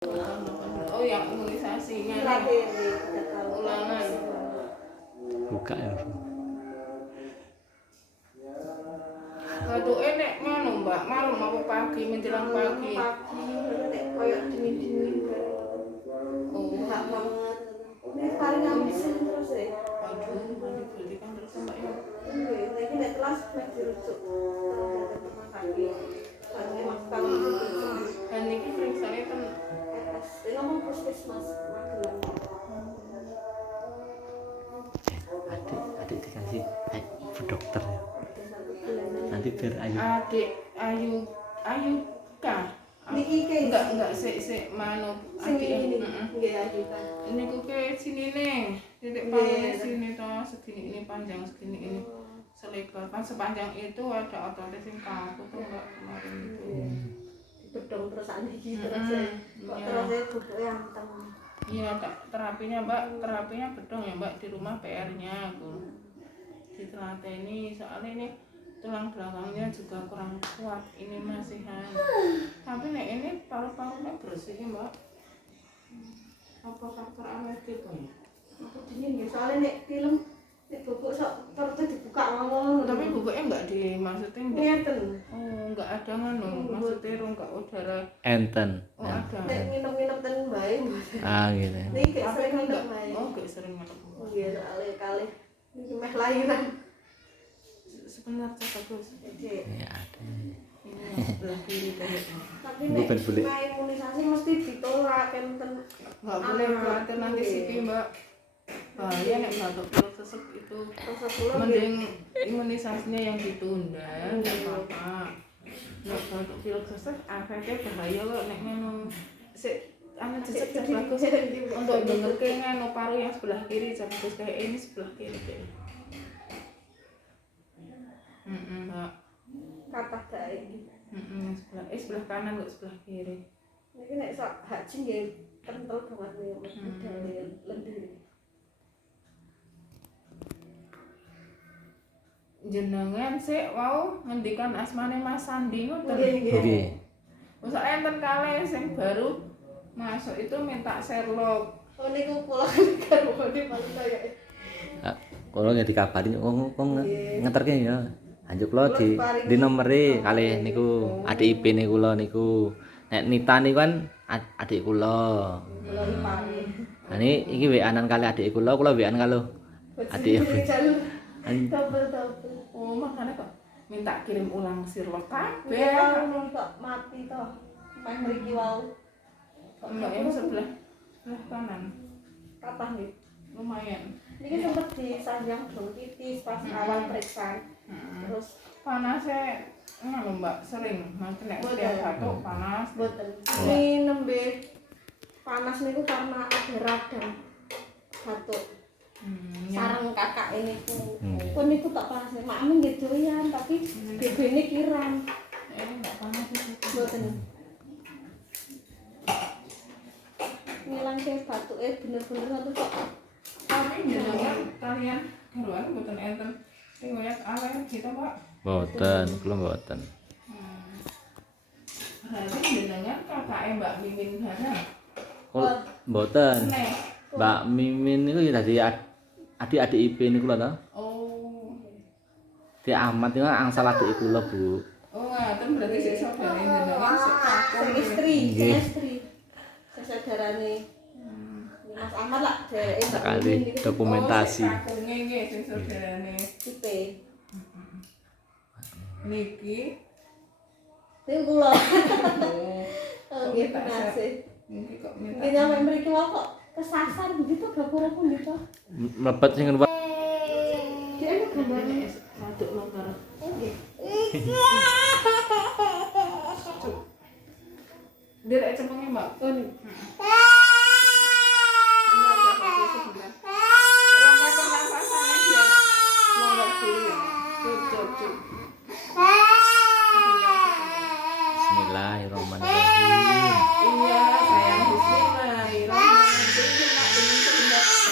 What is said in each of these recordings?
Oh yang imunisasinya ulangan. Buka ya. Batuk nek ngono Mbak, malam apa pagi menjelang pagi? Pagi nek koyo dingin-dingin Oh, enggak banget. Nek paling abisin terus ya. aduh, mandi kan terus Mbak ya. Nggih, nek nek kelas mek dirujuk. Terus ada rumah sakit. Paling makan gitu. Dan niki periksane ten Ini ngomong puskesmas Magelang. Adik dikasih ibu dokter ya. Nanti biar Ayu. Adik Ayu kah? Niki ke Enggak sik manu sing adik ini. heeh. Nggih adik kan. Ini ku ke sini nih. Titik panggungnya sini toh, segini ini panjang segini ini. Selebar kan sepanjang itu ada otot yang kaku tuh Mbak kemarin itu. Bedong terus niki terus kok terus bubuke anteng. Iya, terapinya Mbak, terapinya bedong ya Mbak di rumah PR-nya aku. Ditelateni soalnya ini tulang belakangnya juga kurang kuat, ini masihan. Tapi nek ini paru-parunya bersih Mbak. Apa faktor alergi tuh ya? Aku dingin ya soalnya nek film nek bubuk sok terus dibuka ngomong. Tapi bubuknya enggak dimaksudin ngeten. oh enggak ada nganu, maksudnya rongga udara. Enten. Oh ada. Nek nginep-nginep ten bae. Gitu. Niki gak Tapi sering kan nginep enggak. bae. Oh enggak sering nginep. Nggih, soalnya kali niki meh lahiran. Sebentar saya bagus. Oke. Ya ada. Ini yang sebelah kiri kayaknya. Tapi nek Boleh. nah imunisasi mesti ditolak enten. Enggak boleh khawatir nanti siki Mbak. Bahaya nek batuk pilek sesek itu. Rasa kula Mending imunisasinya yang ditunda, enggak apa-apa. Nek batuk pilek sesek efeknya bahaya kok nek ngono. Sik anu jejak bagus untuk dengerke ngono paru yang sebelah kiri bagus kayak ini sebelah kiri kayak. Mbak. kata dae. Sebelah kanan kok sebelah kiri. Niki nek sok haji nggih kental banget nih modele lendir. Jenengan sik wau ngendikan asmane Mas Sandi ngoten. Nggih. Mosok enten kalih sing baru masuk itu minta Sherlock. Oh niku kula karo bodi paling kaya. Kalau nggak dikabarin, ngeterke ya. Anjuk lo di nomere kalih niku adik IP niku lo niku. Nek Nita niku kan adik kula. Kula ipane. Nah iki WA-an kali adik kula WA-an kalo adik IP. Double. Oh, makanya kok minta kirim ulang Sherlock kabeh. Ya kok mati toh. Pas mriki wau. Mbak yang sebelah kanan. Kapan nih? Lumayan. Ini sempat disanjang bronkitis pas awal periksa. Terus Panasnya ngono Mbak sering mangke nek tiap batuk panas. boten. Ini nembe panas niku karena ada radang batuk. Sarang kakak ini pun niku tak panas. Makmu nggih doyan tapi bebene kiram. Enggak panas itu. Boten. Ngilangke batuke bener-bener satu kok. Tapi jenengan kalian garuan mboten enten riwayat alergi to, Pak? Mboten, kula mboten. Berarti jenengan kakake Mbak Mimin Hana. Kula mboten. Nek. Mbak Mimin niku ya dadi adik-adik IP niku lho to. Oh. Di Ahmad niku angsal adik kula, Bu. Oh, ngaten berarti sik saudara jenengan sik kakung. Istri, Nggih. istri. Saudarane Mas Ahmad lah dereke Sekali dokumentasi. Oh, sik kakunge nggih sing saudarane. tipe. Niki. Sing kula. Oh. Oh nggih penasih. Niki kok minta. Nggih nyampe mriki wae kok kesasar begitu gapura pun gitu. Mlebet sing nuwun. Dia ini gambarnya Batuk lontar. nggih. Direk cemenge Mbak. Oh Bismillahirrahmanirrahim. Iya sayang bismillahirrahmanirrahim.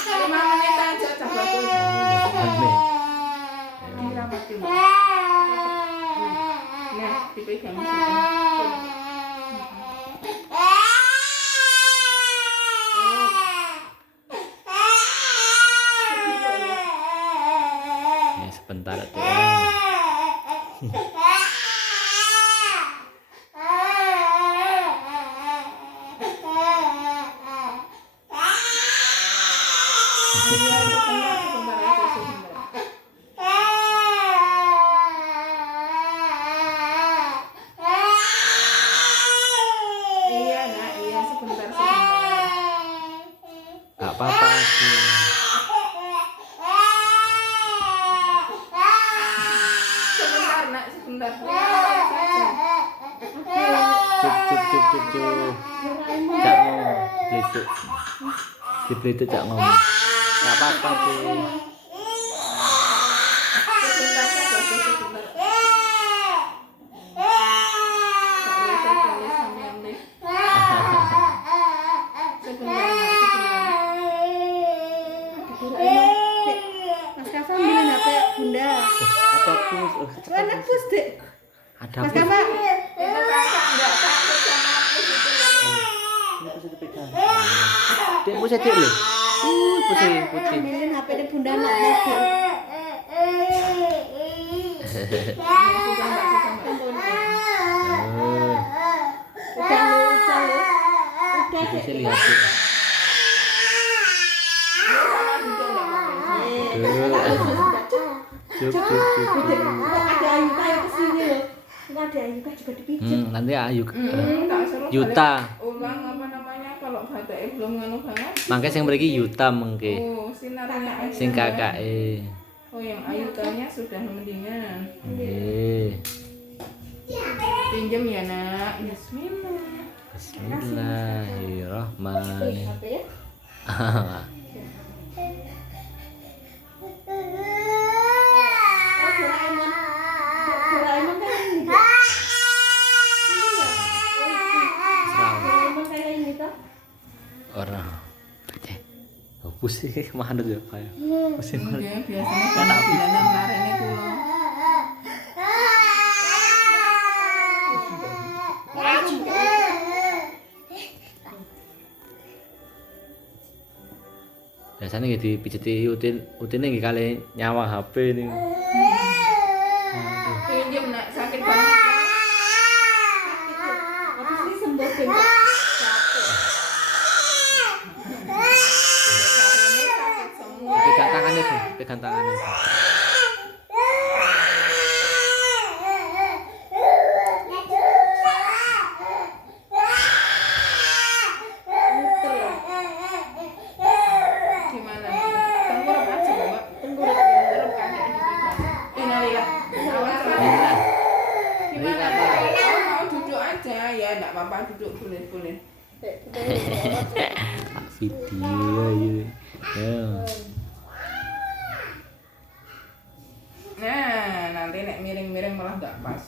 5 menit aja cak bagus. Kira mati Mbak. Nah, dipegang sini. sebentar deh. Iya, sebentar aja sebentar. Iya nak, iya sebentar. Gak apa-apa sih. Sebentar nak, sebentar. Lihat saja. Cup. Cak ngomong. Belituk. Di Belituk cak ngomong. Gak apa-apa sih. Sebentar saja, sebentar. Tak boleh sampean nih. Sebentar nak, sebentar. Mas Kafa ambilin HP Bunda. Ada pus. Lah nebus, Dek. Ada Mas pus. Kafa. Itu kakak enggak takut sama aku gitu. Ini pus itu pegang. Dek pus dek lho. Pus putih. Ambilin HP di Bunda nak mobil. Udah lu. Udah, Dek. Bisa lihat sih. Cup. Ada Ayuka yang kesini loh. Nggak ada Ayuka juga dipijit. Nanti Ayu Tak suruh Yuta. balik ulang apa namanya kalau bateknya belum nganu banget. Mangke sing mriki Yuta mengke. Oh, sinarnya aja. Sing kakake. Oh, yang Ayutanya sudah mendingan. Nggih. Pinjem ya nak. Bismillah. Bismillahirrahmanirrahim. HP ya. Oh, Doraemon. Doraemon kan ini. Dek. Iya. Doraemon kayak ini toh. Ora. Pusing manut ya kayak. Pusing manut. Iya, biasanya kan bulanan larene kula. Biasanya nggih dipijeti utine nggih kali nyawa HP ning. Pinjem nak, sakit banget. Habis ini sembuh bengkak. Sarene sakit semua. Pegang tangannya, Bu. Pegang tangannya. Bu. Gimana? Tengkurap aja, Mbak. Tengkurap kakek dipegang. Innalillah. Awas. Iya. Gimana? Kalau mau duduk aja ya, enggak apa-apa duduk boleh. Video ya. Ya. Nah, nanti nek miring-miring malah enggak pas.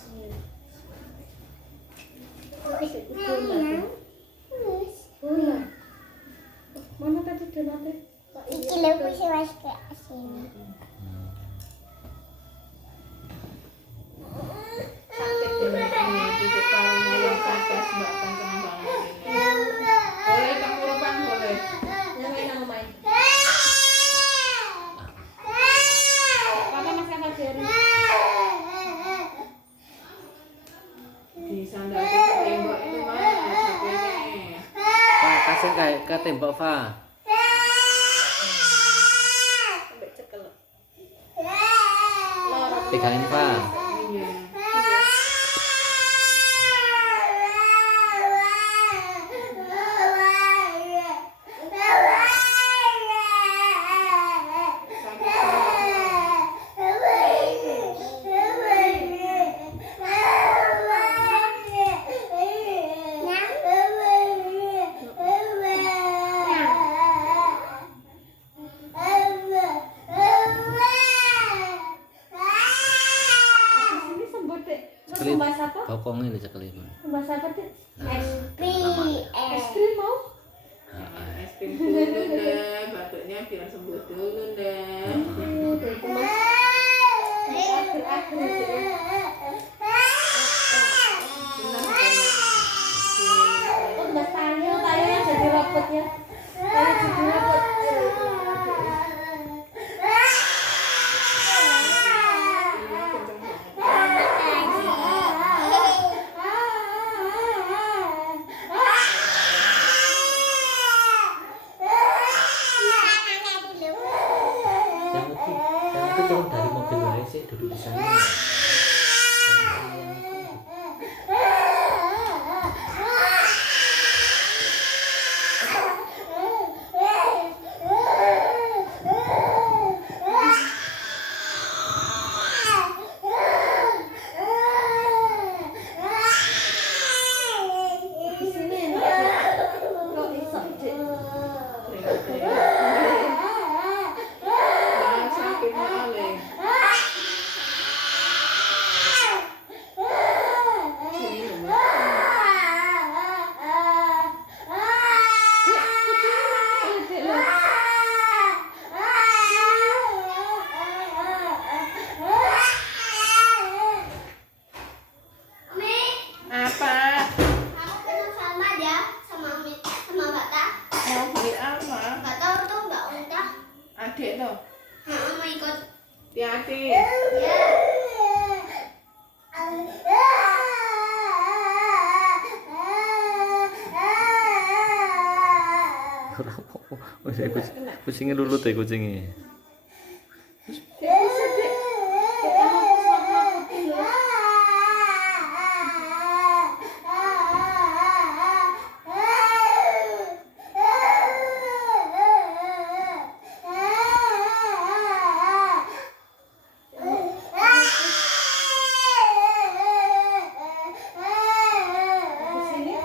Mana tadi donatnya? Iki lho wis wis ke sini. Duduk parunya yang padas Mbak kenceng banget ini. Boleh tengkurupan boleh. Yang main aku main. Papa Mas Kafa biarin. Di sandal ke tembok itu Mas, HP-nya. Pak, kasih kayak ke tembok, Pak. Sampai cekel. Pegangin, Pak. Iya. Habis ini sembuh, Dek. Terus Cekelip. membahas apa? Bokongnya dicekelip. Membahas apa, Dek? Es PS. krim mau? Es krim dulu deh, batuknya biar sembuh dulu deh. Akhir-akhir Dek. Oh, udah tayo jadi robot ya. Tayo jadi robot. turun dari mobil wae sih duduk di sana. Di sini enak. Kok iso, Dik? Nah, sakit malih. Sini lho, Mbak. Dik, lho. Apa? Kamu kenal sama dia, sama Amit, sama Bata. Mau beli apa? Nggak tahu tuh nggak udah. Adik tuh. Mau ikut. Hati-hati. Ya. Wis kucingnya dulu teh kucingnya. Dik, bisa, Dik. Dik, emang warna putih lho. Di sini.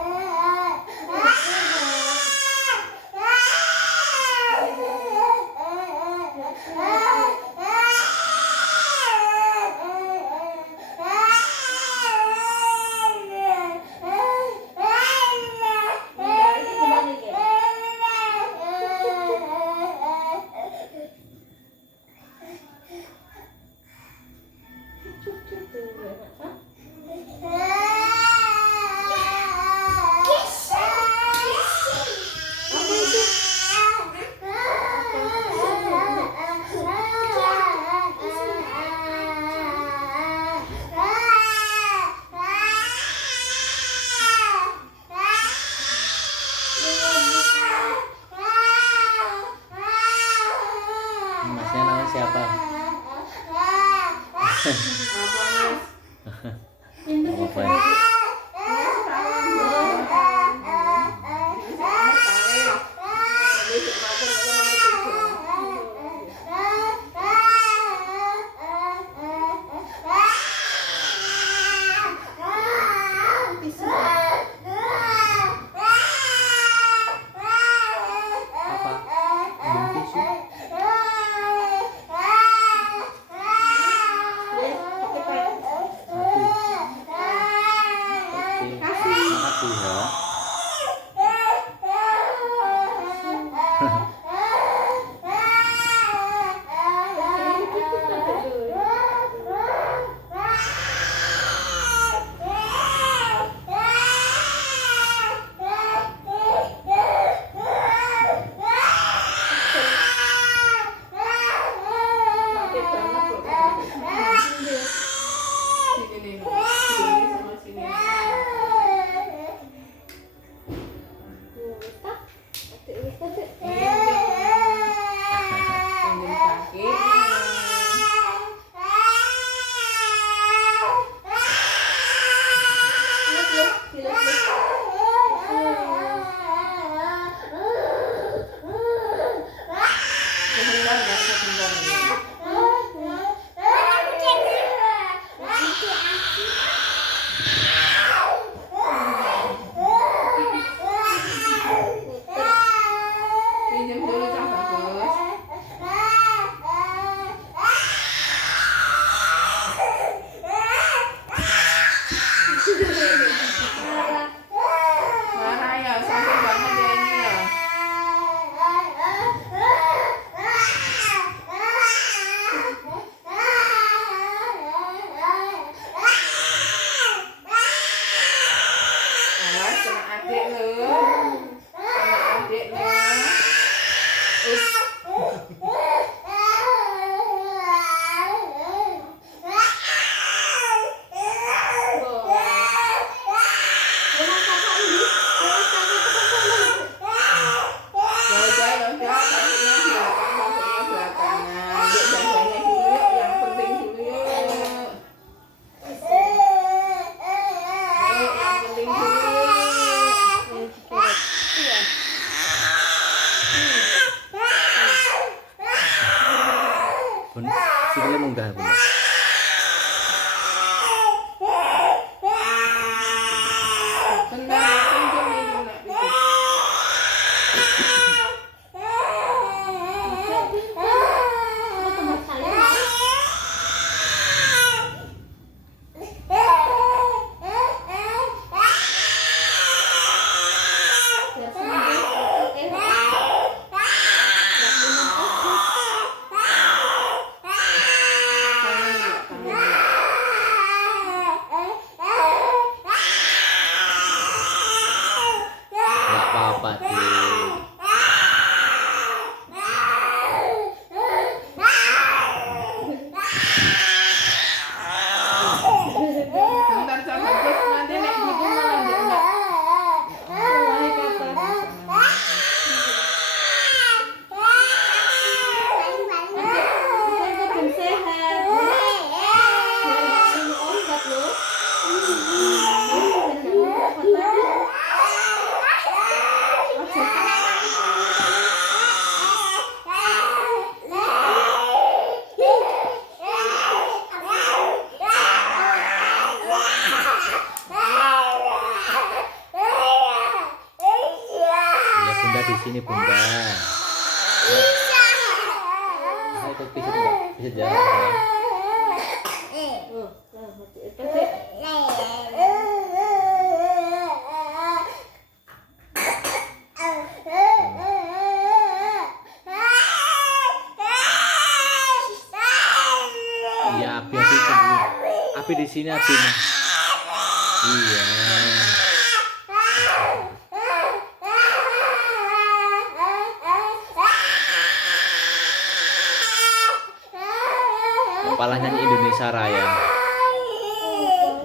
Masnya namanya siapa? Apa, Mas? Apa? Apa? Ambil tisu. Satu. Nggak apa-apa Dik. Bentar Cak Bagus, nanti nek gitu malah dia enggak. Mulai kata ben sehat. Minum obat loh. Ya Bunda di sini Bunda. Saya ikut pijet enggak? Pijet jalan saya. Iya, Abi tunggu. Abi di sini Abi. Iya. Kepala nyanyi Indonesia Raya.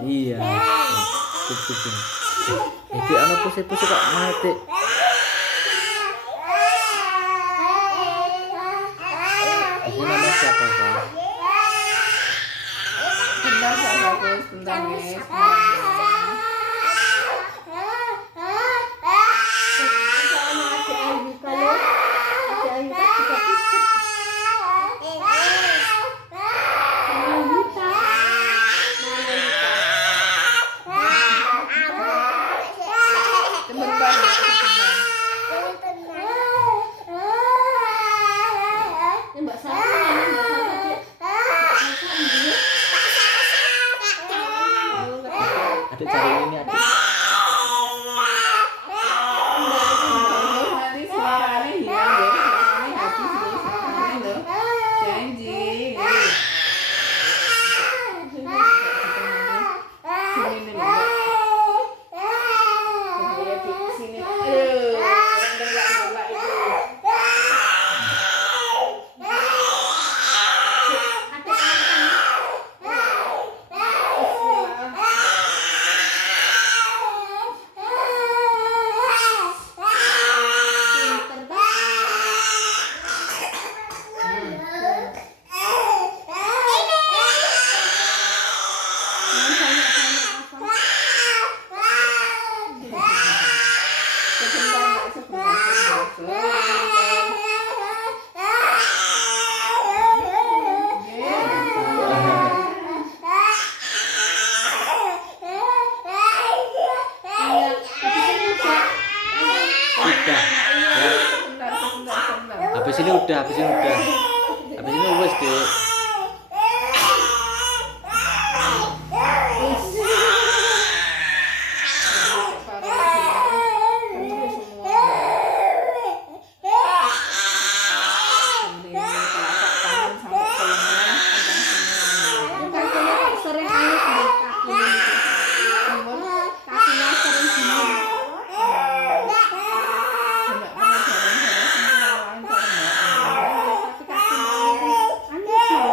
Iya. Tuh. Iki ana pusing-pusing kok mati. Ini nama siapa, Pak? Bentar Cak Bagus, bentar Nes. Sebentar ya, sebentar. Mbak Sasa, Adik cari ini adik. Nanti suaranya hilang deh, suaranya habis loh, suaranya loh. Janji. Sini nih Mbak. Bahaya di sini. Aduh, enggak itu. Udah. Sebentar. Habis ini udah. Habis ini wes, Dik. sering anu sih kakinya sering gini. Tapi kakinya anu sih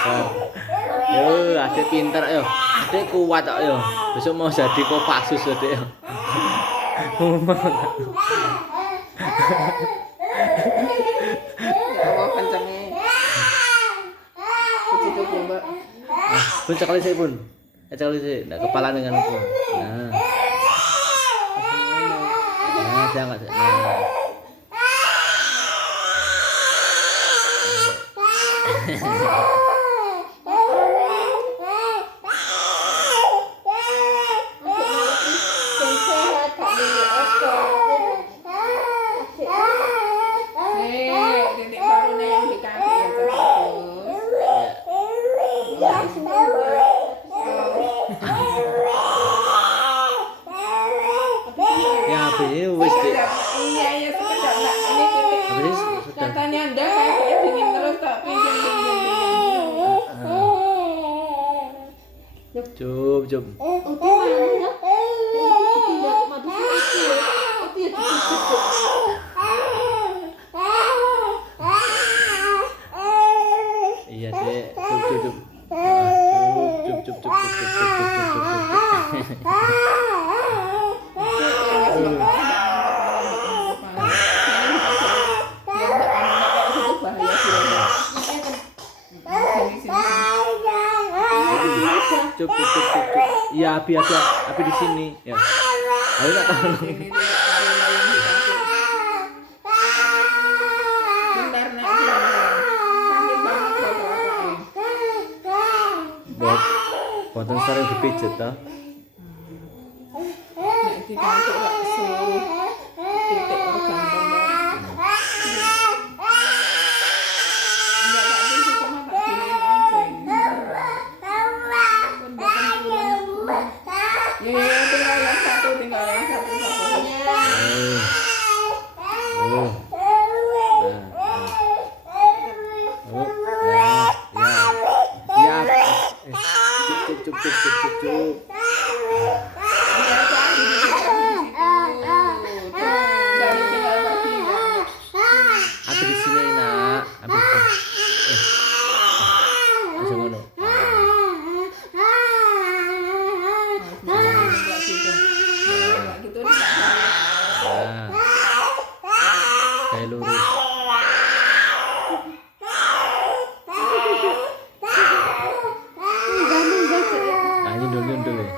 Yo, adek pinter yo. Adek kuat kok yo. Besok mau jadi Kopassus yo, Dek. Ya Allah kencenge. Puji tuh Mbak. Pun cekali sih, Pun. Cekali sih, ndak kepala dengan aku. Nah. Nah, jangan. Nah. Titik barunya yang di kaki ya Ya, wis, Dek. Iya sekedar enggak ini titik. Habis sudah. Katanya ndak kayaknya dingin terus tak pinjam. Cup. Iya, Dek. Cup. Cup. Cup. Iya, api di sini. Ya. Ayo tak tahu. Buatan sering dipijet toh. Nek dicampur lak seluruh titik organ Mbak. Enggak tak bisa cuma tak giniin aja. Pun bukan turun. Ya, tinggal yang satu. Cup. Api di sini nak. Api di sini. Bisa ngono. Nah. Kayak lurus. Nah, ini nyundul ya.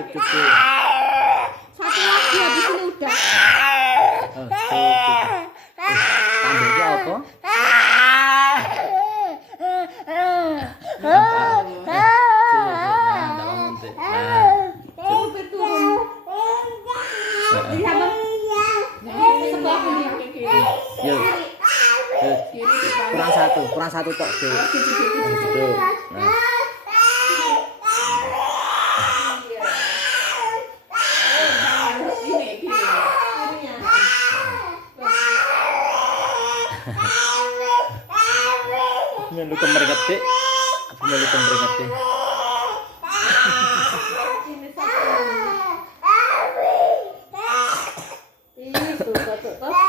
Cukup. Satu lagi habis ini udah. Tambahnya apa? Kurang satu tok, Dek. Duduk. Nah. Melu kemeringet, Dek. Melu kemeringet, Dek.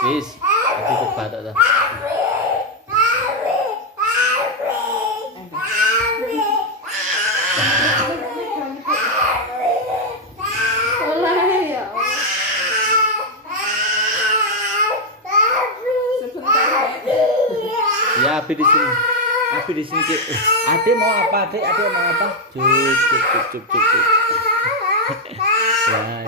Wis, aku kebatok ta. Ya, api di sini. Cik. Adek mau apa, Dek? Adek mau apa? Cup. Ya.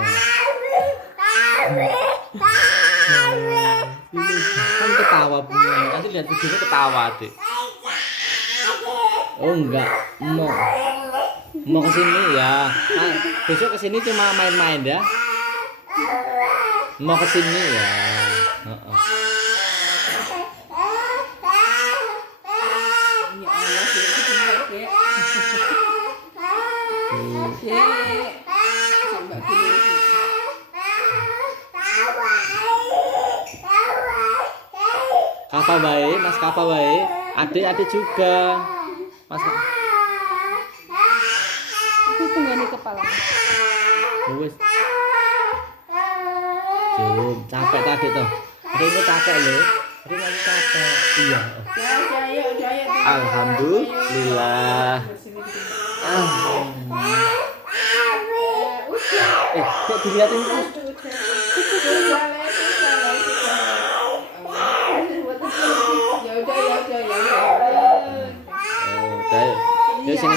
Kan ketawa punya. Nanti lihat videonya ketawa, Dek. Oh enggak, mau ke sini ya. Nah, besok ke sini cuma main-main ya. Mau ke sini ya. Heeh. Kapa baik, Mas Kapa baik. Adik juga. Mas. Aku tenggani kepala. Wes. Jum, capek tadi tuh. Adik ini capek loh. Adik lagi capek. Iya. Jaya. Alhamdulillah. Kok dilihatin terus? Ya udah. Udah. Yuk sini.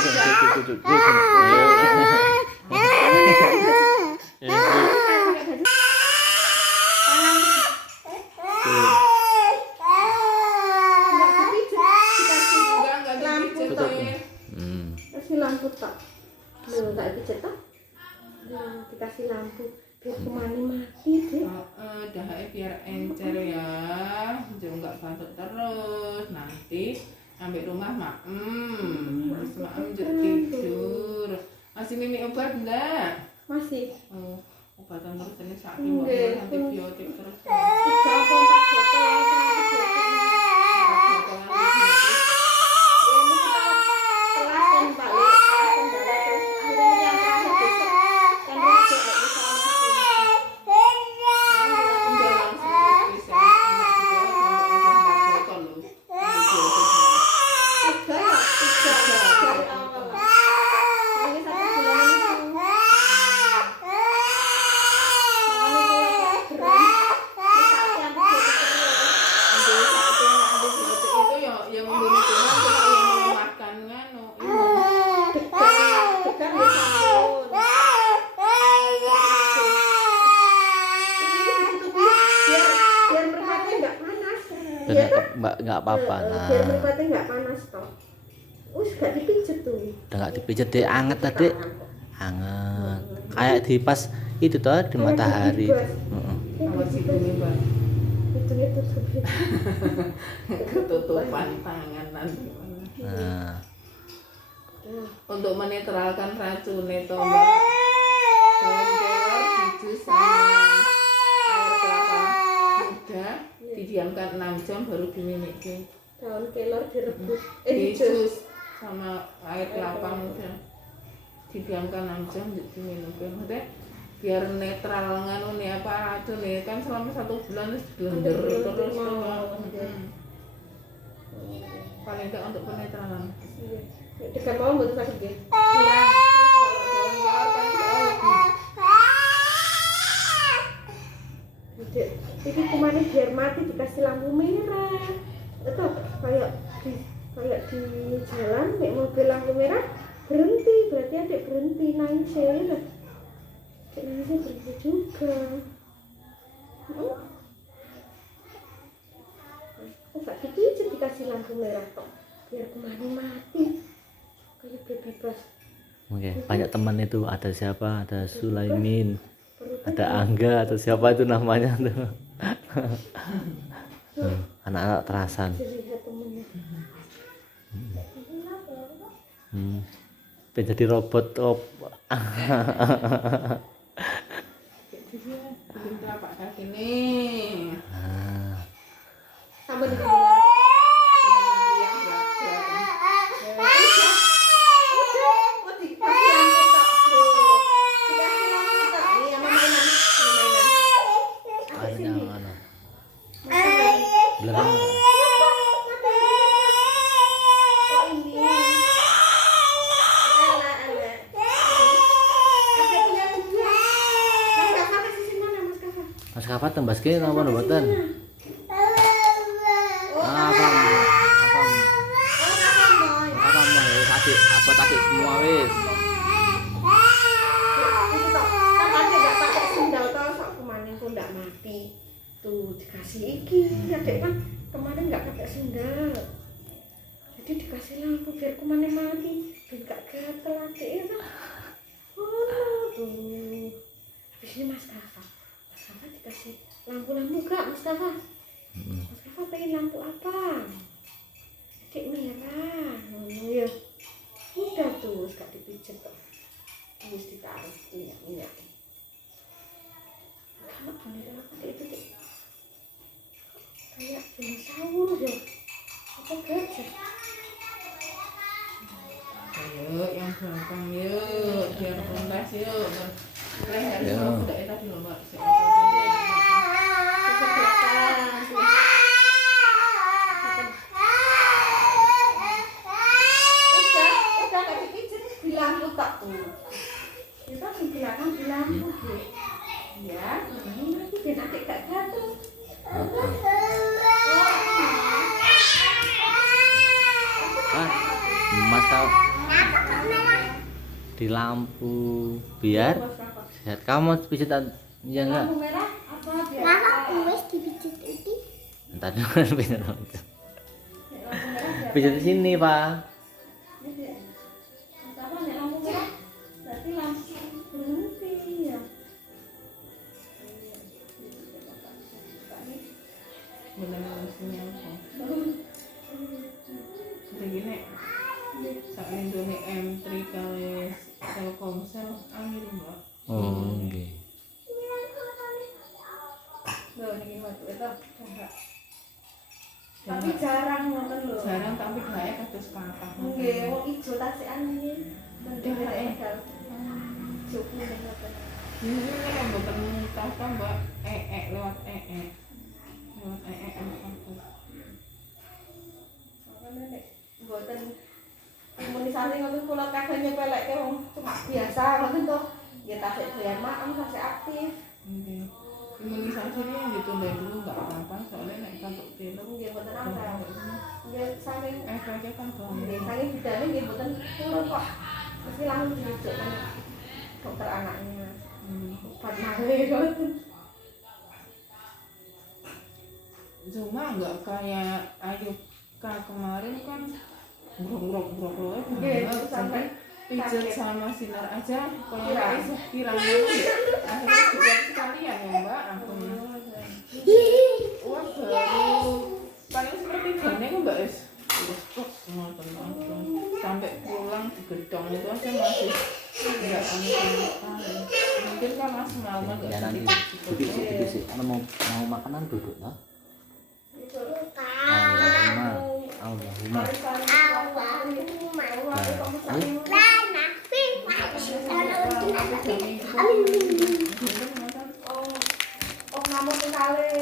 Kasih lampu tak. Loh, enggak dipijat tak? Dikasih lampu biar kemana mati deh. Dahaknya biar encer ya, jangan nggak batuk terus. Nanti ambil rumah terus tidur. Masih minum obat enggak? Masih. Oh, obatan terus ini sakit banget, antibiotik terus. 3 atau 4 botol langsung antibiotik. Ya ini kita telat kan balik terus akhirnya yang terakhir besok kan rujuk nggak bisa Nggak apa-apa nah. Biar meripatnya nggak panas toh. Gak dipijet tuh. Udah nggak dipijet deh, anget tadi. Anget. Kayak di pas itu toh di matahari. Awas hidungnya Mbak. Hidungnya tutup. Ketutupan tangan nanti. Nah. Untuk menetralkan racun itu Mbak, daun kelor dijus sama air kelapa muda didiamkan 6 jam baru diminum. Daun kelor direbus dijus sama air kelapa muda didiamkan 6 jam diminum. Maksudnya biar netral nganu nih apa racun nih kan selama 1 bulan blender terus paling enggak untuk penetralan. Dekat mau buat sakit ya? Ini kemana biar mati dikasih lampu merah. Atau kayak di jalan nek mobil lampu merah berhenti, berarti adik berhenti nangis ya. Nangisnya berhenti juga. Enggak dipijit dikasih lampu merah kok. Biar kemana mati. Kayak bebas. Oke, banyak teman itu, ada siapa? Ada Sulaimin, ada Angga atau siapa itu namanya tuh. Anak-anak terasan. Pengen jadi robot top. Bikin telapak kaki nih. Sama di Mas Kafa tembas kene napa mboten? Apa tadi semua wis. Tuh dikasih iki, adek kan kemarin nggak pakai sendal, jadi dikasih lampu biar kemana mati, biar nggak gatel adek ya kan. Oh tuh, habis ini Mas Kafa dikasih lampu-lampu gak Mas Kafa? Mas Kafa pengen lampu apa? Adek merah, ya udah tuh gak dipijet kok, harus ditaruh minyak. Kamu boleh apa itu dek? Kayak dinosaurus ya, apa gajah? Ayo yang belakang yuk, biar tuntas yuk. Dari semua udah tadi loh Mbak. tak tuh. Kita bilang ya, ini lagi dan adik gak jatuh. Mas tahu di lampu biar sehat. Kamu pijat ya enggak? Lampu merah apa biar? Kenapa wes dipijit itu? Entar dulu pijat. Pijat di sini, Pak. Apa nek lampu merah? Berarti langsung berhenti ya. benar mesinnya apa jadi nek sak lindungi M3 kali Telkomsel angin mbak. Oh, nggih. Loh niki waktu itu tapi jarang ngoten lho. Jarang tapi gawe kados kathah. Nggih, wong ijo tasekan iki. Mendele edal. Joku nek ngoten. Ini kan mboten tata mbak lewat lewat apa. Makane nek mboten imunisasi ngoten kula kadang nyepelekke wong cuma biasa ngoten to. Ya tasik doyan maem tasik aktif. Nggih. Imunisasi ini yang ditunda dulu nggak apa-apa soalnya nek kantuk film Nggih mboten apa. Nggih saking efeknya kan nggih gampang. saking bidane nggih mboten turun kok. Mesti langsung dirujuk kan dokter anaknya. Obat malih ngoten. Cuma nggak kayak Ayuka kemarin kan brok sampai pijet sama sinar aja kalau kiranya akhirnya juga sekalian ya mbak aku wah baru paling seperti gini kan mbak es sampai pulang di gedong itu aja masih nggak mungkin kan mas malam nggak Ya nanti duduk sih. Mau makanan duduk lah. Allahumma. Oh kamu sekali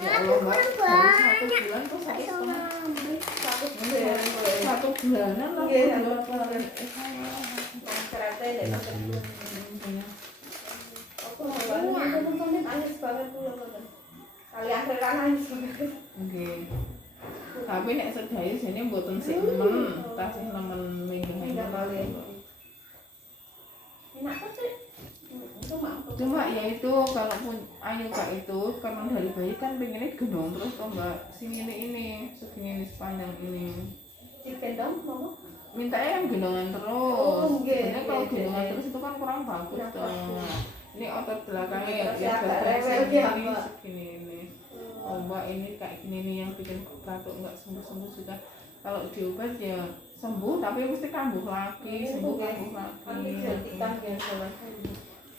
ya Allah mbak baru 1 bulan kok 1 bulanan lah tapi nek sedaya sini mboten sik nemen tasih nemen minggu cuma ya itu kalaupun Ayuka itu karena dari bayi kan pengennya gendong terus toh mbak sini ini segini sepanjang ini mintanya yang gendongan terus sebenarnya kalau gendongan terus itu kan kurang bagus toh ini otot belakangnya ya segini ini oh mbak ini kayak gini nih yang bikin batuk nggak sembuh juga kalau diobat ya sembuh tapi mesti kambuh lagi sembuh kambuh lagi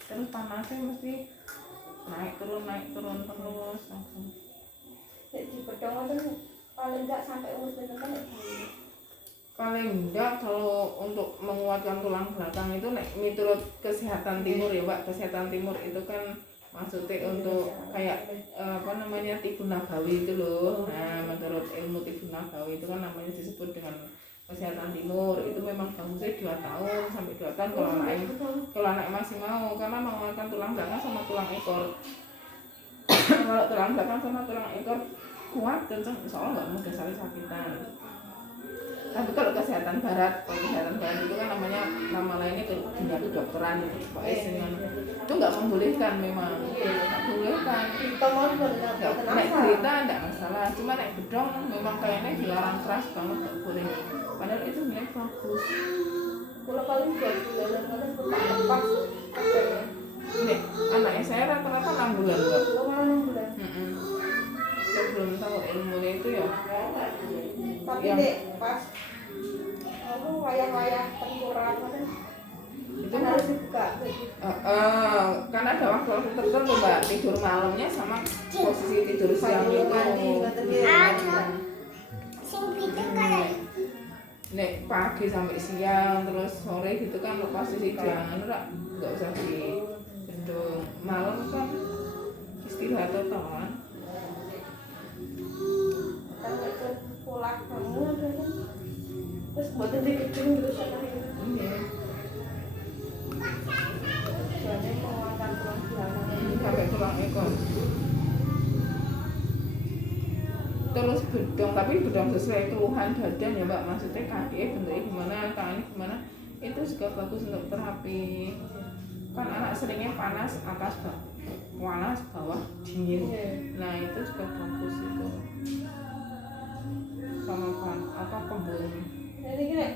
terus panasnya mesti naik turun terus langsung di bedong itu paling enggak sampai umur berapa paling enggak kalau untuk menguatkan tulang belakang itu menurut kesehatan timur ya mbak kesehatan timur itu kan maksudnya untuk kayak apa namanya tibun nabawi itu loh nah menurut ilmu tibun nabawi itu kan namanya disebut dengan kesehatan timur itu memang bagusnya 2 tahun sampai 2 tahun kalau anak masih mau karena menguatkan tulang belakang sama tulang ekor kalau tulang belakang sama tulang ekor kuat kenceng insya Allah nggak mudah sakitan tapi kalau kesehatan barat itu kan namanya nama lainnya dunia kedokteran itu nggak membolehkan memang nggak bolehkan naik berita nggak masalah cuma naik bedong memang kayaknya dilarang keras banget nggak boleh padahal itu nilai bagus kalau paling 2 bulan kan lepas nih anaknya saya rata-rata 6 bulan mbak 6 bulan saya belum tahu ilmunya itu ya tapi yang dek pas aku wayang-wayang tengkurap itu harus dibuka karena ada waktu tertentu mbak tidur malamnya sama posisi tidur siang itu nek pagi sampai siang terus sore gitu kan posisi jangan nggak usah di gendong malam kan istirahat total kan pulang kamu Terus mboten digedung terus ana. Nggih. Jadi penguatan tulang belakang. Sampai tulang ekor. Terus bedong, tapi bedong sesuai keluhan badan ya Mbak, maksudnya kaki bentuknya gimana, tangannya gimana, itu juga bagus untuk terapi. Kan anak seringnya panas atas panas bawah dingin, nah itu juga bagus itu. Sama kan apa kembung. Jadi nek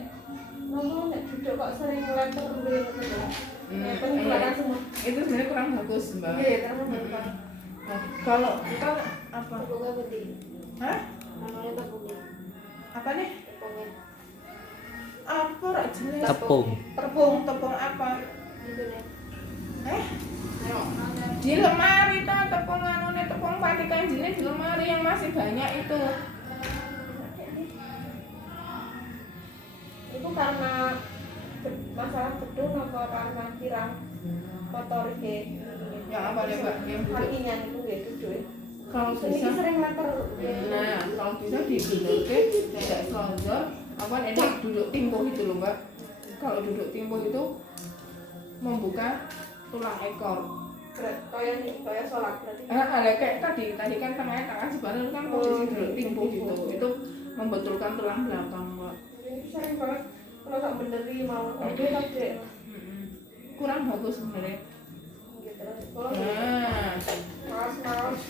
ngomong nek duduk kok sering letter gitu. Letter kelihatan semua. Itu sebenarnya kurang bagus Mbak. Iya, terus apa? Nah, kalau kita apa? Tepungnya putih. Hah? Namanya tepungnya. Apa nih? Tepungnya. Apa rak jenis? Tepung. Tepung apa? Itu nih. Yo. Di lemari ta tepung anune tepung pati kanjine di lemari yang masih banyak itu. Itu karena masalah gedung apa karena kirang kotor ke Yang apa nih Mbak? Yang duduk. kakinya itu nggih duduk. Kalau Ini bisa, sering letter. nah kalau bisa didudukin tidak selonjor, apa enak duduk timbuh itu loh Mbak. Kalau duduk timbuh itu membuka tulang ekor. Kayak sholat berarti. Kayak tadi kan tengah sebenarnya kan posisi duduk timbuh gitu, itu membetulkan tulang belakang Mbak. Ini sering banget kalau tak berdiri mau tadi. Kurang bagus sebenarnya. Gitu. Kalau Nah, malas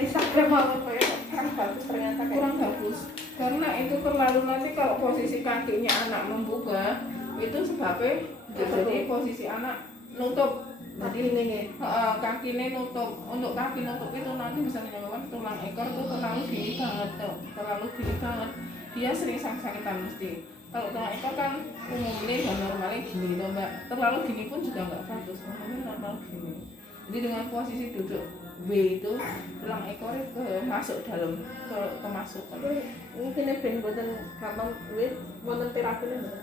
Instagram mau kayak kurang bagus ternyata kayak kurang bagus karena itu terlalu nanti kalau posisi kakinya anak membuka itu sebabnya jadi posisi anak nutup. tadi ini ya. Kakinya nutup, untuk kaki nutup itu nanti bisa menyebabkan tulang ekor itu terlalu gini banget tuh, terlalu gini banget, dia sering sakit-sakitan mesti. Kalau tulang ekor kan umumnya dan normalnya gini tuh Mbak, terlalu gini pun juga nggak bagus, umumnya normal gini. Jadi dengan posisi duduk B itu tulang ekornya masuk dalam, kemasukan. Ini kini ben boten gampang duit, boten terapi nih.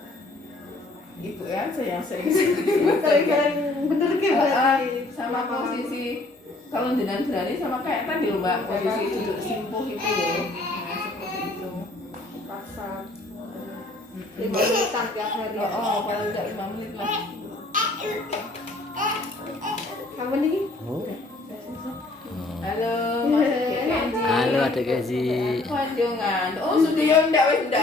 Ibu aja yang sering Sering-sering bener ki berarti. sama posisi kalau dengan berani sama kayak tadi loh Mbak, posisi duduk simpuh itu loh. Nah seperti itu. Pasar 5 menitan tiap hari. Paling enggak 5 menit lah. Kamu nih? Oh. Halo Mas Kenji. Halo Adik Kenji. Kunjungan. Oh sudah ya ndak wis ndak.